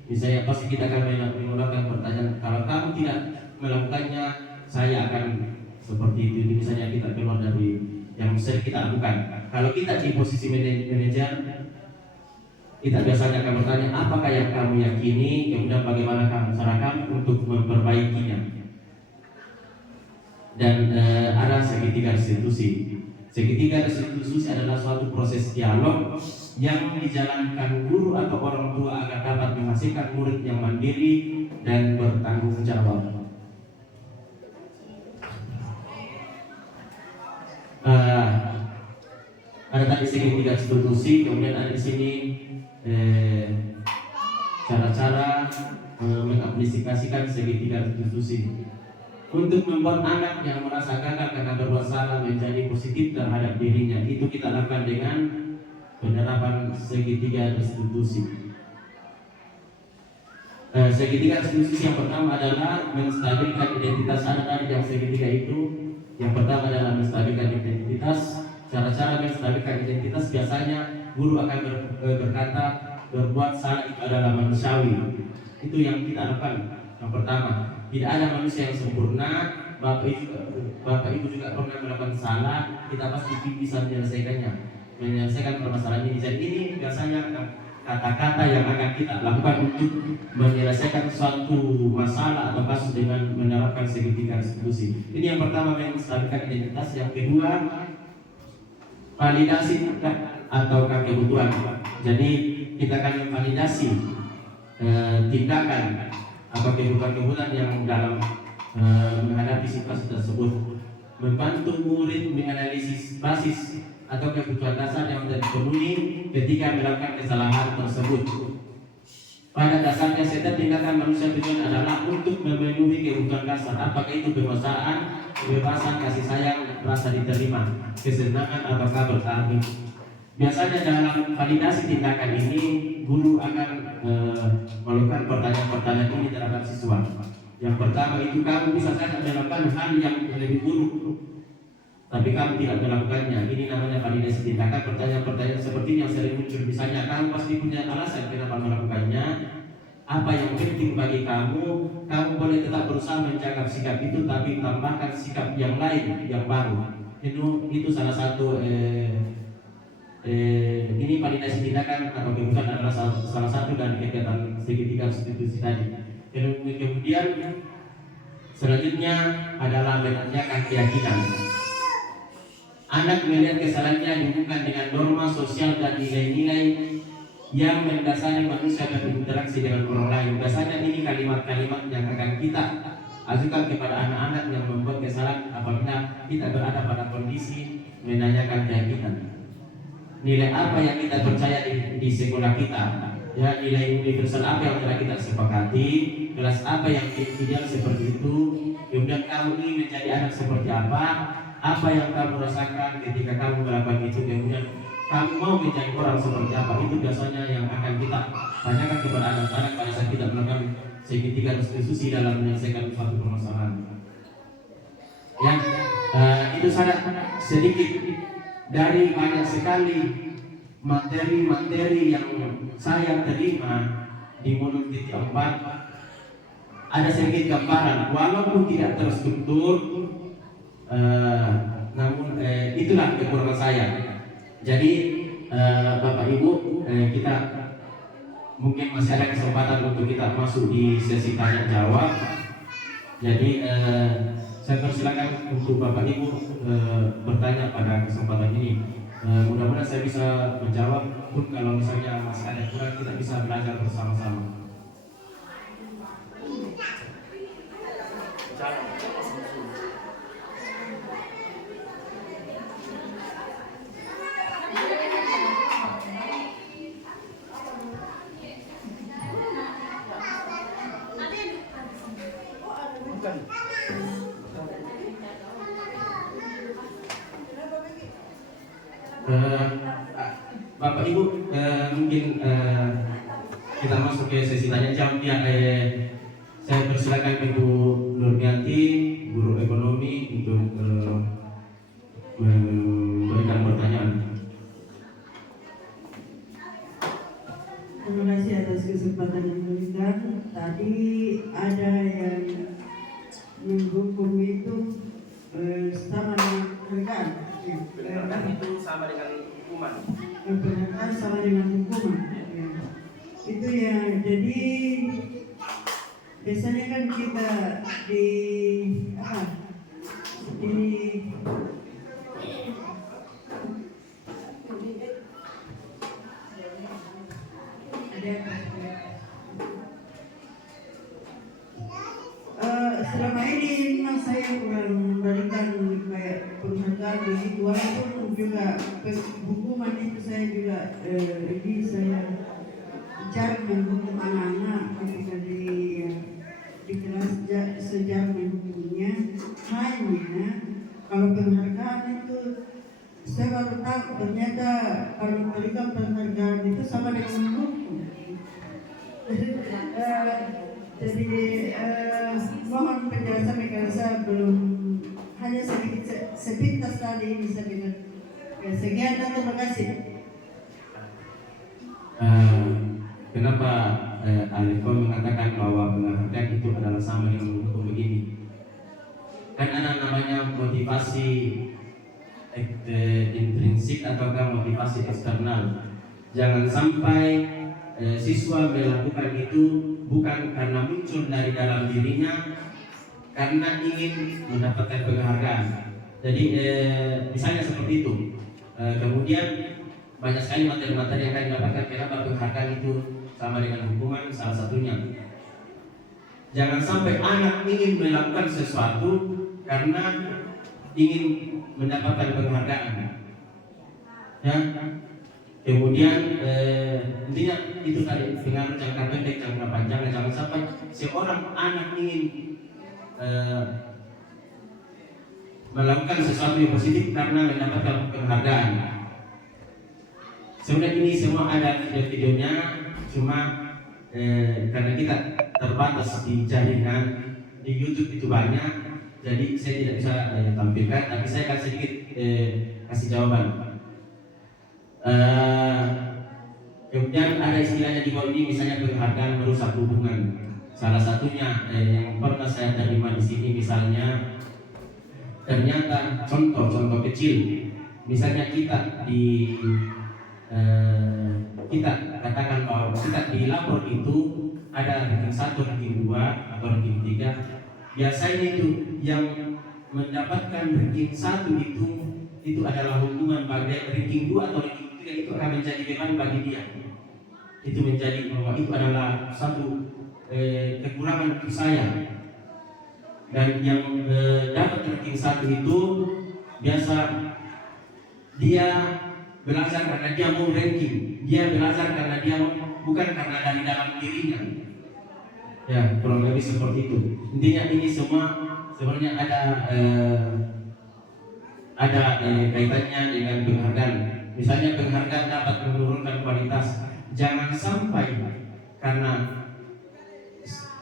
misalnya pasti kita akan melakukan pertanyaan, kalau kamu tidak melakukannya, saya akan seperti itu. Misalnya kita keluar dari yang sering kita lakukan. Kalau kita di posisi manajer, kita biasanya akan bertanya, apakah yang kamu yakini, kemudian bagaimana cara kamu untuk memperbaikinya. Dan ada segitiga restitusi. Segitiga restitusi adalah suatu proses dialog yang dijalankan guru atau orang tua agar dapat menghasilkan murid yang mandiri dan bertanggung jawab. Ada tadi segitiga restitusi, kemudian ada di sini cara-cara mengaplikasikan segitiga restitusi untuk membuat anak yang merasa gagal karena berbuat salah menjadi positif terhadap dirinya. Itu kita lakukan dengan penerapan segitiga restitusi. Segitiga restitusi yang pertama adalah menstabilkan identitas. Ada tadi yang segitiga itu, yang pertama adalah menstabilkan identitas. Cara-cara menstabilkan identitas, biasanya guru akan berkata berbuat salah itu adalah manusiawi. Itu yang kita lakukan. Yang pertama, tidak ada manusia yang sempurna. Bapak ibu juga pernah melakukan salah, kita pasti bisa menyelesaikan permasalahan ini. Jadi ini biasanya kata-kata yang akan kita lakukan untuk menyelesaikan suatu masalah atau kasus dengan menerapkan segitiga restitusi. Ini yang pertama, menstabilkan identitas. Yang kedua, validasi atau kebutuhan. Jadi kita akan memvalidasi tindakan atau kebutuhan yang dalam menghadapi situasi tersebut. Membantu murid menganalisis basis atau kebutuhan dasar yang tidak dipenuhi ketika melakukan kesalahan tersebut. Pada dasarnya setiap tindakan manusia tujuan adalah untuk memenuhi kebutuhan dasar, apakah itu kemesraan, kebebasan, kasih sayang, rasa diterima, kesenangan, apakah bertahan. Biasanya dalam validasi tindakan ini, guru akan melakukan pertanyaan-pertanyaan ini terhadap siswa. Yang pertama itu, kamu bisa saja melakukan hal yang lebih buruk, tapi kamu tidak melakukannya. Ini namanya validasi tindakan. Pertanyaan-pertanyaan seperti yang sering muncul, misalnya kamu pasti punya alasan kenapa melakukannya. Apa yang penting bagi kamu? Kamu boleh tetap berusaha menjaga sikap itu, tapi tambahkan sikap yang lain yang baru. Itu salah satu ini validasi tindakan atau kebutuhan adalah salah satu dari kegiatan segitiga restitusi tadi. Kemudian selanjutnya adalah menanyakan keyakinan. Anak melihat kesalahannya dihubungkan dengan norma sosial dan nilai-nilai yang mendasari manusia berinteraksi dengan orang lain. Biasanya ini kalimat-kalimat yang akan kita ajukan kepada anak-anak yang membuat kesalahan apabila kita berada pada kondisi menanyakan keyakinan. Nilai apa yang kita percaya di sekolah kita, ya, nilai universal apa yang telah kita sepakati, kelas apa yang ideal seperti itu, kemudian kamu ingin menjadi anak seperti apa yang kamu rasakan ketika kamu melakukan itu, kemudian kamu mau menjadi orang seperti apa. Itu biasanya yang akan kita tanyakan kepada anak-anak pada saat kita melakukan segitiga restitusi dalam menyelesaikan suatu permasalahan. Ya, itu sedikit dari banyak sekali materi-materi yang saya terima di modul 4. Ada sedikit gambaran, walaupun tidak terstruktur, namun itulah kekurangan saya. Jadi Bapak Ibu, kita mungkin masih ada kesempatan untuk kita masuk di sesi tanya jawab. Jadi saya persilakan untuk Bapak Ibu bertanya pada kesempatan ini. Mudah-mudahan saya bisa menjawab, pun kalau misalnya masih ada kurang kita bisa belajar bersama-sama. Eh, Bapak Ibu, mungkin kita masuk ke sesi tanya jawab ya. Saya persilakan Ibu Nurmiati, guru ekonomi, untuk memberikan pertanyaan. Terima kasih atas kesempatan yang diberikan. Tadi ada yang menghukum itu sama dengan penghargaan. Penghargaan itu sama dengan hukuman. Penghargaan sama dengan hukuman. Ya. Itu ya. Jadi biasanya kan kita di selama ini memang saya kurang memberikan kayak penghargaan begitu, walaupun juga hukuman itu saya juga ini saya jarang menghukum anak-anak ketika di kelas, sejak menghukumnya. Hanya kalau penghargaan itu saya baru tahu ternyata kalau memberikan penghargaan itu sama dengan menghukum. Jadi mohon penjelasan karena saya belum, hanya sedikit sepintas tadi bisa dengar. Sekian dan terima kasih. Kenapa Alifo mengatakan bahwa penghargaan itu adalah sama dengan menghukum begini? Kan ada namanya motivasi intrinsik ataukah motivasi eksternal. Jangan sampai siswa melakukan itu bukan karena muncul dari dalam dirinya, karena ingin mendapatkan penghargaan. Jadi misalnya seperti itu. Kemudian banyak sekali materi-materi yang akan didapatkan. Kenapa penghargaan itu sama dengan hukuman? Salah satunya, jangan sampai anak ingin melakukan sesuatu karena ingin mendapatkan penghargaan. Ya. Kemudian intinya itu tadi, pengaruh jangka pendek, jangka panjang. Jangan sampai seorang anak ingin melakukan sesuatu yang positif karena mendapatkan penghargaan. Sebenarnya ini semua ada video-videonya, cuma karena kita terbatas di jaringan, di YouTube itu banyak, jadi saya tidak bisa tampilkan, tapi saya akan sedikit kasih jawaban. Kemudian ada istilahnya di bawah ini, misalnya penghargaan merusak hubungan. Salah satunya yang pernah saya terima di sini, misalnya ternyata contoh kecil, misalnya kita kita katakan bahwa kita di lapor itu ada ranking 1, ranking 2 atau ranking 3. Biasanya itu yang mendapatkan ranking 1 itu adalah hukuman. Bagi ranking 2 atau ranking 3 itu akan menjadi beban bagi dia. Itu menjadi bahwa itu adalah satu kekurangan untuk saya. Dan yang dapat ranking 1 itu biasa dia belajar karena dia mau ranking, dia belajar karena dia mau, bukan karena dari dalam dirinya. Ya, kurang lebih seperti itu. Intinya ini semua sebenarnya ada kaitannya dengan penghargaan. Misalnya penghargaan dapat menurunkan kualitas. Jangan sampai karena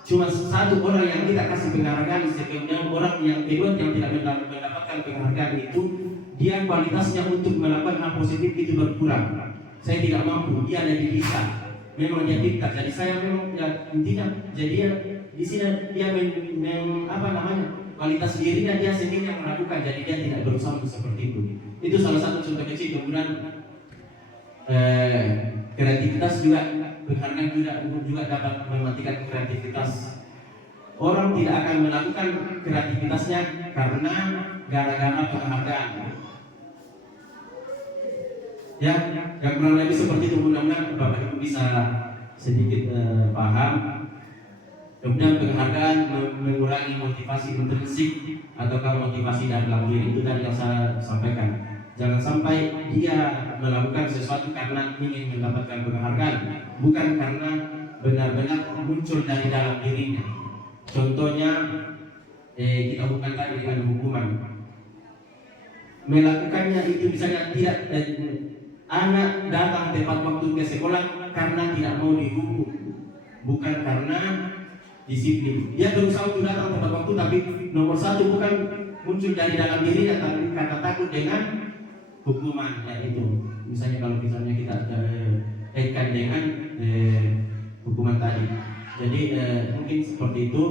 cuma satu orang yang kita kasih penghargaan, kemudian orang yang kedua yang tidak mendapatkan penghargaan itu, dia kualitasnya untuk melakukan hal positif itu berkurang. Saya tidak mampu, dia lebih bisa. Memang dia pintar. Jadi saya memang ya, intinya jadi di sini dia kualitas dirinya dia sendiri yang melakukan. Jadi dia tidak berusaha untuk seperti itu. Itu salah satu contoh kecil. Kemudian kreativitas juga, penghargaan juga dapat mematikan kreativitas. Orang tidak akan melakukan kreativitasnya karena gara-gara penghargaan. Ya, yang kurang lebih seperti itu. Mudah-mudahan Bapak Ibu bisa sedikit paham. Kemudian penghargaan mengurangi motivasi motivasi intrinsik ataukah motivasi dalam diri. Itu tadi yang saya sampaikan. Jangan sampai dia melakukan sesuatu karena ingin mendapatkan penghargaan, bukan karena benar-benar muncul dari dalam dirinya. Contohnya kita bukan tadi dengan hukuman. Melakukannya itu misalnya tidak anak datang tepat waktu ke sekolah karena tidak mau dihukum, bukan karena disiplin. Dia berusaha untuk datang tepat waktu, tapi nomor satu bukan muncul dari dalam dirinya, tapi karena takut dengan hukuman. Ya itu. Misalnya kalau misalnya kita kaitkan dengan hukuman tadi. Jadi mungkin seperti itu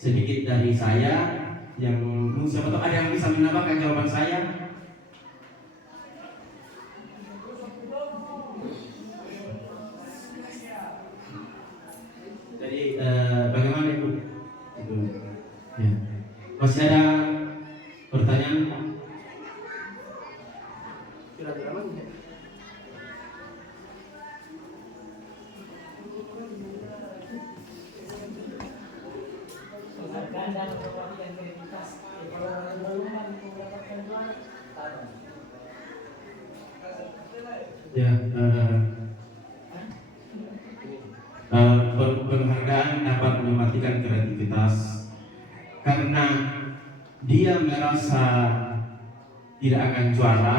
sedikit dari saya. Yang siapa tahu ada yang bisa menambahkan jawaban saya. Jadi bagaimana itu? Ya. Masih ada pertanyaan? Kira-kira mana? Ya, penghargaan dapat mematikan kreativitas karena dia merasa tidak akan juara,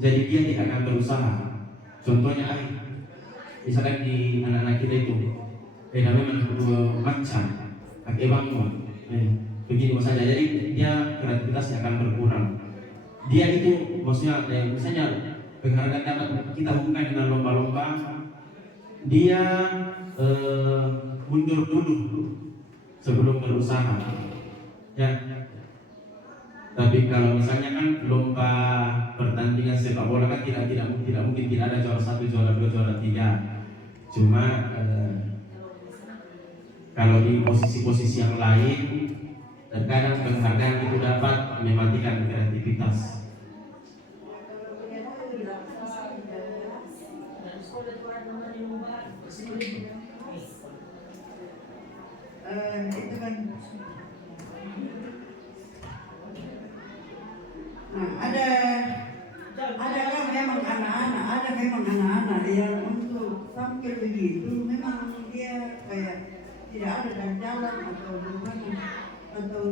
jadi dia tidak akan berusaha. Contohnya, misalkan di anak-anak kita itu, namanya macam, pakai bangun, begini saja. Jadi dia kreativitasnya akan berkurang. Dia itu maksudnya, misalnya penghargaan dapat kita hubungkan dengan lomba-lomba. Dia mundur dulu sebelum berusaha. Ya. Tapi kalau misalnya kan lomba pertandingan sepak bola kan tidak mungkin tidak ada juara 1, juara 2, juara 3. Cuma kalau di posisi-posisi yang lain, terkadang penghargaan itu dapat mematikan kreativitas. Itu kan ada memang anak-anak yang untuk tampil begitu memang dia kayak tidak ada dan jalan atau bagaimana, atau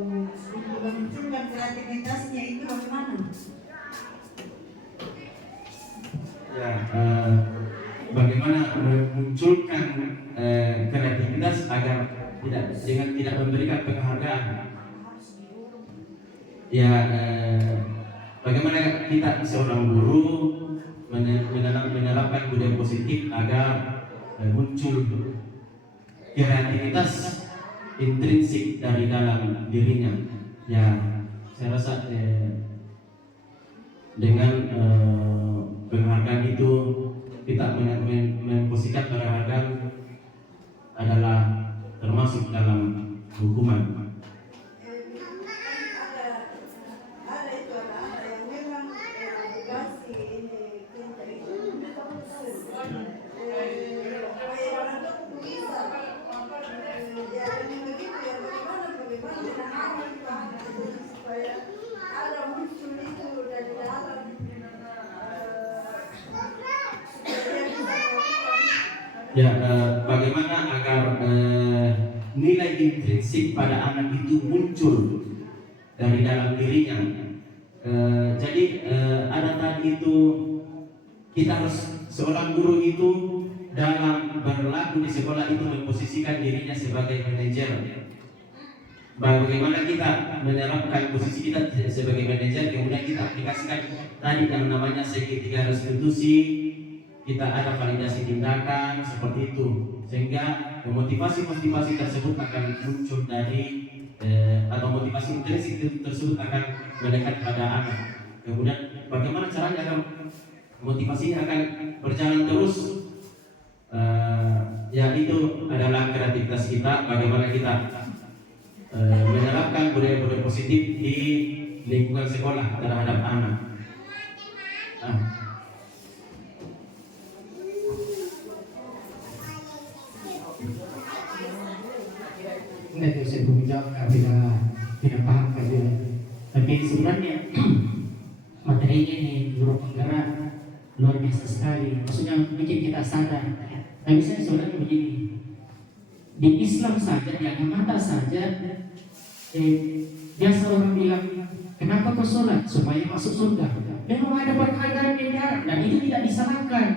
untuk memunculkan kreativitasnya itu bagaimana? Ya, bagaimana memunculkan kreativitas agar tidak memberikan penghargaan. Ya, bagaimana kita seorang guru menanamkan budaya positif agar muncul kreativitas intrinsik dari dalam dirinya. Ya, saya rasa dengan penghargaan itu kita memposisikan penghargaan adalah termasuk dalam hukuman. Ya, bagaimana agar nilai intrinsik pada anak itu muncul dari dalam dirinya. Jadi ada tadi itu kita harus, seorang guru itu dalam berlaku di sekolah itu memposisikan dirinya sebagai manajer. Bagaimana kita menerapkan posisi kita sebagai manajer, kemudian kita aplikasikan tadi yang namanya segitiga restitusi. Kita ada validasi tindakan seperti itu, sehingga motivasi tersebut akan muncul dari atau motivasi intrinsik tersebut akan melekat pada anak. Kemudian bagaimana caranya agar motivasinya akan berjalan terus? Ya, itu adalah kreativitas kita. Bagaimana kita menerapkan budaya-budaya positif di lingkungan sekolah terhadap anak. itu saya belum jawab karena tidak paham saja. Tapi sebenarnya materinya ini guru penggerak luar biasa sekali. Maksudnya bikin kita sadar. Tapi saya sebenarnya begini, di Islam saja, di agama saja, biasa orang bilang, kenapa kau sholat? Supaya masuk surga. Memang ada penghargaan yang dan itu tidak disalahkan.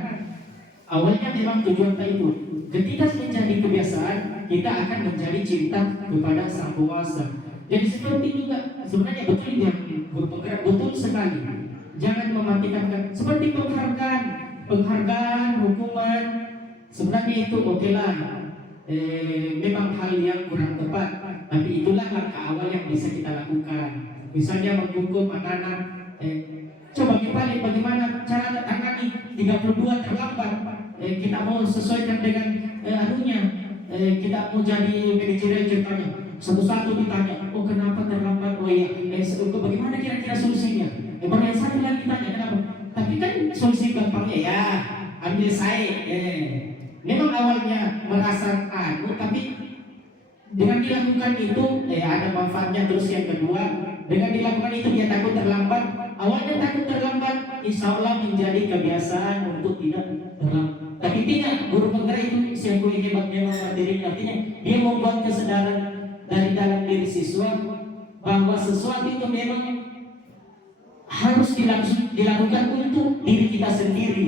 Awalnya memang tujuan itu. Ketika menjadi kebiasaan, kita akan menjadi cinta kepada Sang Penguasa. Jadi seperti juga sebenarnya betul yang guru penggerak betul sekali. Jangan mematikan seperti penghargaan, hukuman. Sebenarnya itu oke lah. Memang hal yang kurang tepat. Tapi itulah langkah awal yang bisa kita lakukan. Misalnya menghukum anak-anak. Coba kita bagaimana cara tangani 32 terlambat. Kita mau sesuaikan dengan kita mau jadi manajerial contohnya. Satu-satu ditanya, oh kenapa terlambat? Oh iya, bagaimana kira-kira solusinya? Yang satu lagi tanya kenapa? Tapi kan solusi gampangnya ya ambil saya. Memang awalnya merasa tapi dengan dilakukan itu ada manfaatnya. Terus yang kedua, dengan dilakukan itu dia takut terlambat. Awalnya takut terlambat, insya Allah menjadi kebiasaan untuk tidak terlambat. Tapi tidak, guru penggerak itu yang paling hebat memang materi. Artinya dia membuat kesadaran dari dalam diri siswa bahwa sesuatu itu memang harus dilakukan untuk diri kita sendiri.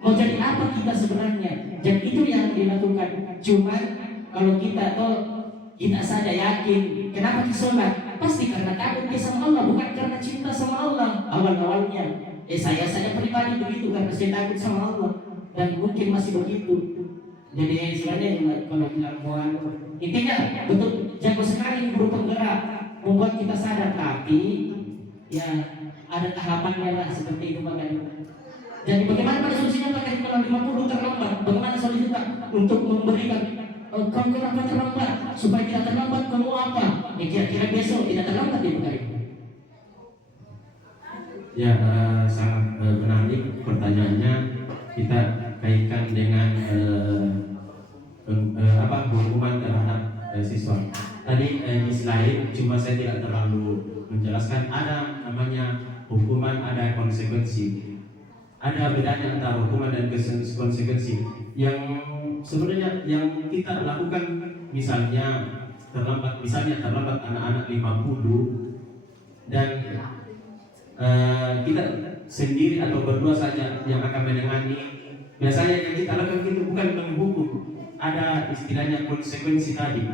Mau jadi apa kita sebenarnya? Dan itu yang dilakukan. Cuman kalau kita saja yakin, kenapa kita sholat? Pasti karena takut sama Allah, bukan karena cinta sama Allah. Awal-awalnya, saya pribadi begitu karena saya takut sama Allah. Dan mungkin masih begitu. Jadi sebenarnya kalau bilang intinya betul jago sekali guru penggerak membuat kita sadar, tapi ya ada tahapannya lah seperti itu makanya. Jadi bagaimana pada solusinya pakai 50 terlambat? Bagaimana solusi Pak untuk memberikan kamu kenapa terlambat? Supaya tidak terlambat kamu apa? Kira-kira besok tidak terlambat di Bukari. Ya, sangat menarik pertanyaannya. Kita kaitkan dengan hukuman terhadap siswa. Tadi di slide cuma saya tidak terlalu menjelaskan, ada namanya hukuman, ada konsekuensi. Ada bedanya antara hukuman dan konsekuensi. Yang sebenarnya yang kita lakukan misalnya terlambat anak-anak 50 dan kita sendiri atau berdua saja yang akan menangani. Biasanya yang kita lakukan itu bukan menghukum, ada istilahnya konsekuensi tadi.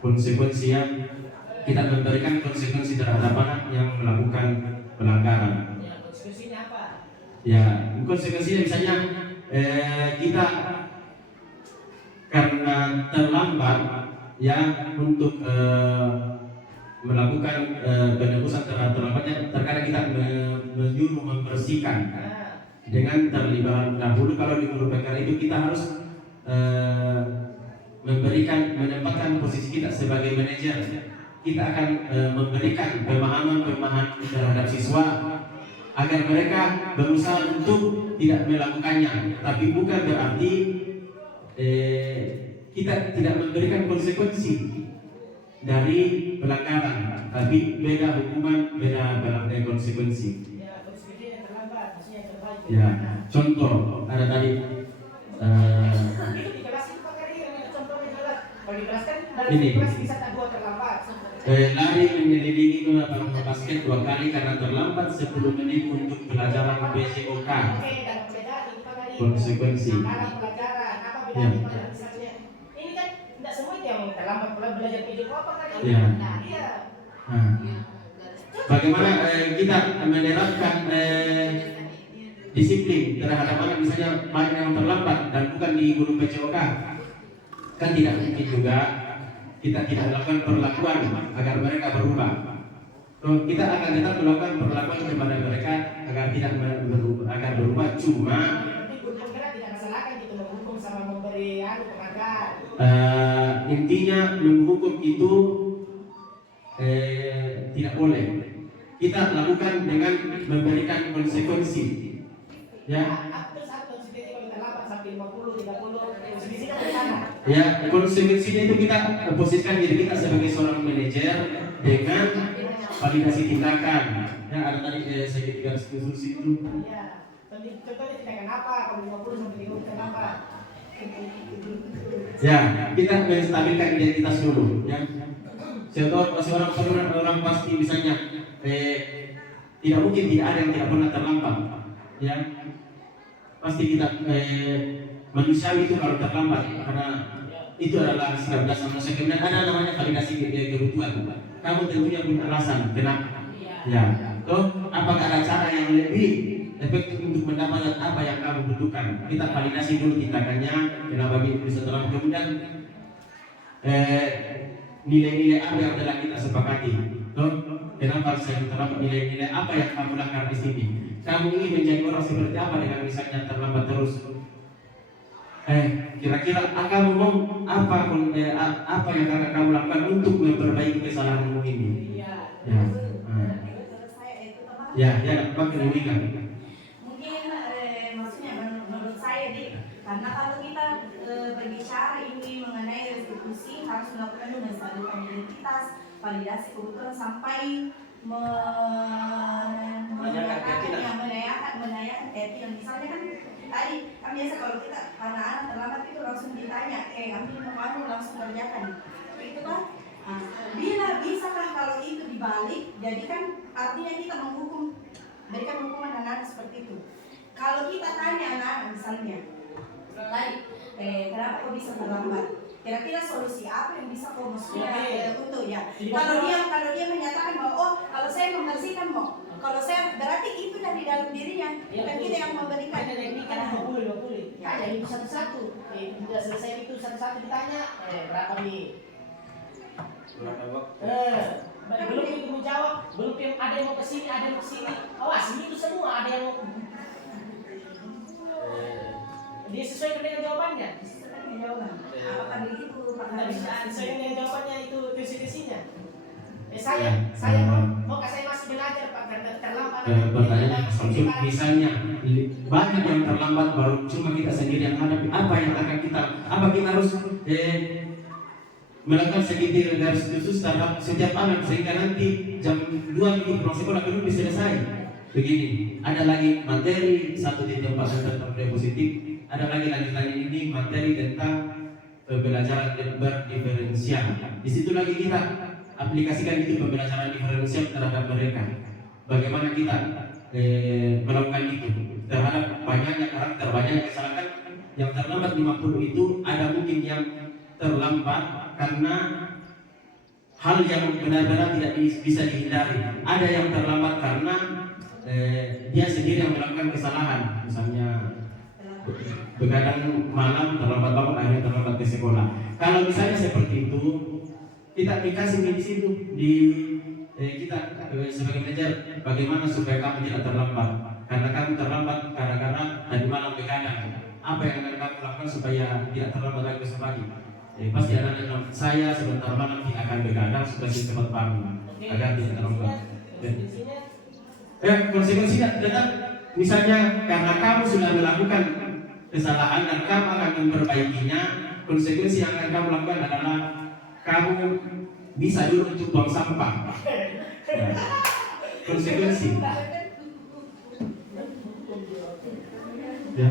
Konsekuensi yang kita memberikan konsekuensi terhadap anak yang melakukan pelanggaran. Konsekuensinya apa? Ya, konsekuensinya misalnya kita karena terlambat ya untuk melakukan penebusan terlambatnya, terkadang kita menyuruh membersihkan dengan terlibat dahulu. Kalau di guru PKR itu kita harus menempatkan posisi kita sebagai manajer. Kita akan memberikan pemahaman terhadap siswa agar mereka berusaha untuk tidak melakukannya. Tapi bukan berarti kita tidak memberikan konsekuensi dari pelanggaran, tapi beda hukuman, beda konsekuensi. Ya, konsekuensi yang terlambat, maksudnya yang terbaik. Ya, contoh ada tadi itu di kelas itu Pak Kari yang contohnya jelas. Kalau di kelas kan dari kelas bisa tak 2 terlambat. lari menyelidiki lapangan basket 2 kali karena terlambat 10 menit untuk pelajaran BCOK. Oke, dalam perbedaan itu Pak Kari. Konsekuensi. Dalam pelajaran apa bedanya misalnya? Ini kan tidak semua itu yang terlambat kalau belajar video apa Kari? Iya. Iya. Nah, bagaimana kita menerapkan disiplin terhadap anak misalnya banyak yang terlambat dan bukan di guru PCOK? Kan tidak mungkin juga kita tidak melakukan perlakuan agar mereka berubah. Kita akan tetap melakukan perlakuan kepada mereka agar tidak berubah. Cuma guru penggerak tidak masalahkan gitu menghukum sama memberi penghargaan. Intinya menghukum itu tidak boleh. Kita lakukan dengan memberikan konsekuensi. Ya. Terus satu kalau terlambat sampai 50, 30, konsekuensinya bagaimana? Ya, konsekuensinya itu kita posisikan diri kita sebagai seorang manajer dengan validasi tindakan. Ya, ada tadi segitiga diskusi itu. Iya. Contohnya tindakan apa? Kalau 50 sampai 30 apa? Ya, kita menstabilkan identitas dulu. Ya, seorang pasti misalnya tidak mungkin tidak ada yang tidak pernah terlambat. Ya, pasti kita manusiawi itu kalau terlambat karena itu adalah sikap dasar manusia. Kemudian ada namanya validasi kebutuhan. Kamu tentunya punya alasan kenapa. Ya, toh apakah ada cara yang lebih efektif untuk mendapatkan apa yang kamu butuhkan? Kita validasi dulu tindakannya, kenapa bisa terlambat. Kemudian nilai-nilai apa yang telah kita sepakati. Toh kenapa saya terlambat, nilai-nilai apa yang kamu lakukan di sini? Kamu ingin menjadi orang seperti apa dengan misalnya terlambat terus? Kira-kira kamu mau apa yang akan kamu lakukan untuk memperbaiki kesalahanmu ini? Ya, pakai logika. Mungkin maksudnya menurut saya karena kalau kita berbicara ini mengenai restitusi harus melakukan menstabilkan identitas, validasi kebutuhan sampai menanyakan keyakinan. Misalnya kan tadi kan biasa kalau kita anak-anak terlambat itu langsung ditanya, ambil kamu langsung kerjakan, itu kan. Bila bisakah kalau itu dibalik, jadi kan artinya kita berikan hukuman anak-anak seperti itu. Kalau kita tanya anak-anak misalnya, tadi, kenapa kau bisa terlambat? Kira-kira solusi apa yang bisa kau maksudnya untuk ya? Kalau dia menyatakan bahwa kalau saya membersihkan kalau saya berarti itu dari dalam dirinya, bukan kita yang memberikan. Karena 20. Ada itu satu-satu. Sudah selesai itu satu-satu ditanya, berapa nih? Belum itu menjawab, belum ada yang mau kesini, ada yang mau kesini. Awas, ini itu semua ada yang mau. Dia sesuai dengan jawabannya. Apakah begitu? Sesuai dengan jawabannya itu kisi-kisinya. Saya mau saya masih belajar Pak karena terlambat. Pertanyaan misalnya banyak yang terlambat baru cuma kita sendiri yang hadapi. Apa kita harus melakukan segitiga garis khusus terhadap setiap anak sehingga nanti jam 2 minggu pulang sekolah belum bisa selesai. Begini, ada lagi materi 1.4 tentang positif, ada lagi lanjutan ini materi tentang pembelajaran berdiferensial. Di situ lagi kita aplikasikan itu pembelajaran diferensial terhadap mereka. Bagaimana kita melakukan itu terhadap banyaknya karakter, banyak kesalahan yang terlambat 50 itu ada mungkin yang terlambat karena hal yang benar-benar tidak bisa dihindari. Ada yang terlambat karena dia sendiri yang melakukan kesalahan, misalnya begadang malam terlambat bangun akhirnya terlambat ke sekolah. Kalau misalnya seperti itu, kita aplikasi di situ kita sebagai manajer bagaimana supaya kamu tidak terlambat. Karena kamu terlambat karena tadi malam begadang. Apa yang akan kamu lakukan supaya tidak terlambat lagi besok pagi? Pasti anak-anak saya sebentar malam tidak akan begadang supaya cepat bangun agar tidak terlambat. Konsekuensinya tetap misalnya karena kamu sudah melakukan kesalahan dan kamu akan memperbaikinya, konsekuensi yang akan kamu lakukan adalah kamu bisa dulu untuk buang sampah. Konsekuensi. Ya.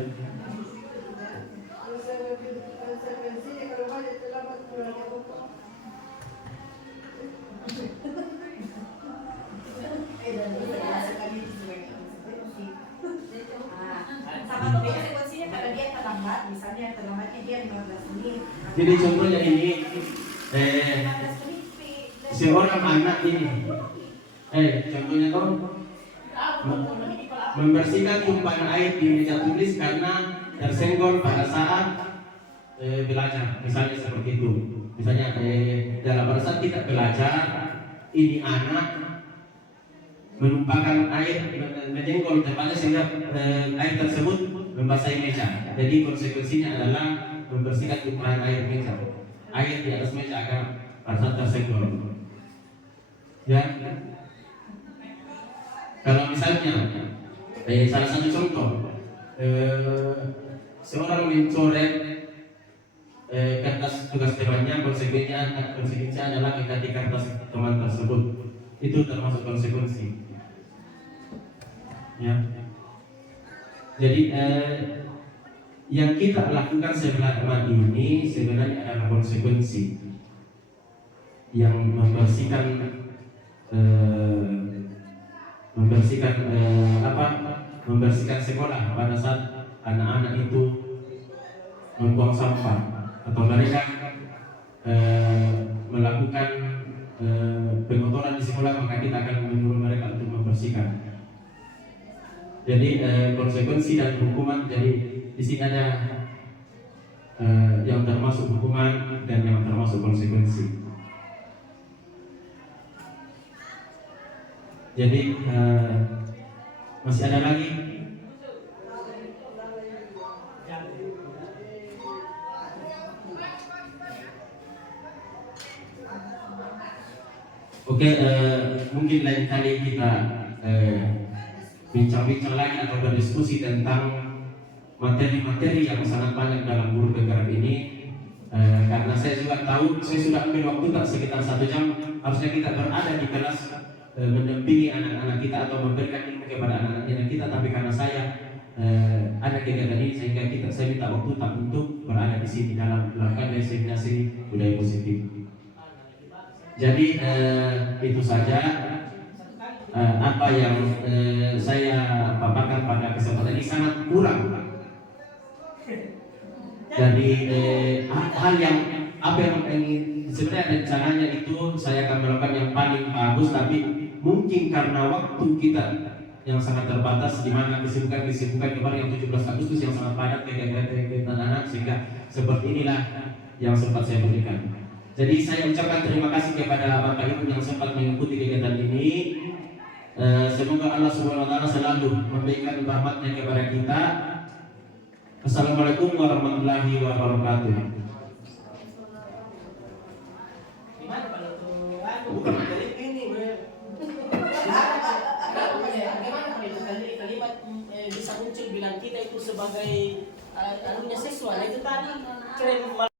Sama tuh konsekuensinya kalau dia terlambat, misalnya terlambatnya dia 15 menit. Jadi contohnya ini, seorang anak ini, contohnya tuh membersihkan tumpahan air di meja tulis karena tersenggol pada saat belajar, misalnya seperti itu. Misalnya dalam pada saat kita belajar, ini anak menumpahkan air, menyenggol tempatnya sehingga air tersebut membasahi meja. Jadi konsekuensinya adalah membersihkan tumpahan air meja, air di atas meja agar pada saat tersenggol. Ya, kalau misalnya salah satu contoh, seorang mencoret kertas tugas temannya, konsekuensinya adalah mengganti kertas teman tersebut. Itu termasuk konsekuensi. Ya. Jadi yang kita lakukan selama ini sebenarnya adalah konsekuensi yang membersihkan sekolah pada saat anak-anak itu membuang sampah atau mereka melakukan pengotoran di sekolah, maka kita akan menyuruh mereka untuk membersihkan. Jadi konsekuensi dan hukuman, jadi di sini ada yang termasuk hukuman dan yang termasuk konsekuensi. Jadi masih ada lagi? Oke, mungkin lain kali kita bincang-bincang lagi atau berdiskusi tentang materi-materi yang sangat banyak dalam guru penggerak ini. Karena saya juga tahu, saya sudah ambil waktu tak sekitar 1 jam. Harusnya kita berada di kelas mendampingi anak-anak kita atau memberikan ilmu kepada anak-anak kita, tapi karena saya ada kegiatan ini sehingga saya minta waktu tak untuk berada di sini dalam melakukan diseminasi budaya positif. Jadi itu saja apa yang saya paparkan pada kesempatan ini, sangat kurang. Jadi hal yang apa yang ingin sebenarnya rencananya itu saya akan melakukan yang paling bagus, tapi mungkin karena waktu kita yang sangat terbatas, di mana kesibukan kemarin yang 17 Agustus yang sangat padat kegiatan anak, sehingga seperti inilah yang sempat saya berikan. Jadi saya ucapkan terima kasih kepada Bapak Ibu yang sempat mengikuti kegiatan ini. Semoga Allah Subhanahu wa taala selalu memberikan rahmat-Nya kepada kita. Assalamualaikum warahmatullahi wabarakatuh. Gimana kalau tuh? Bukan. Bagaimana kalau itu kalimat bisa muncul bilang kita itu sebagai anunya siswa, itu tadi keren.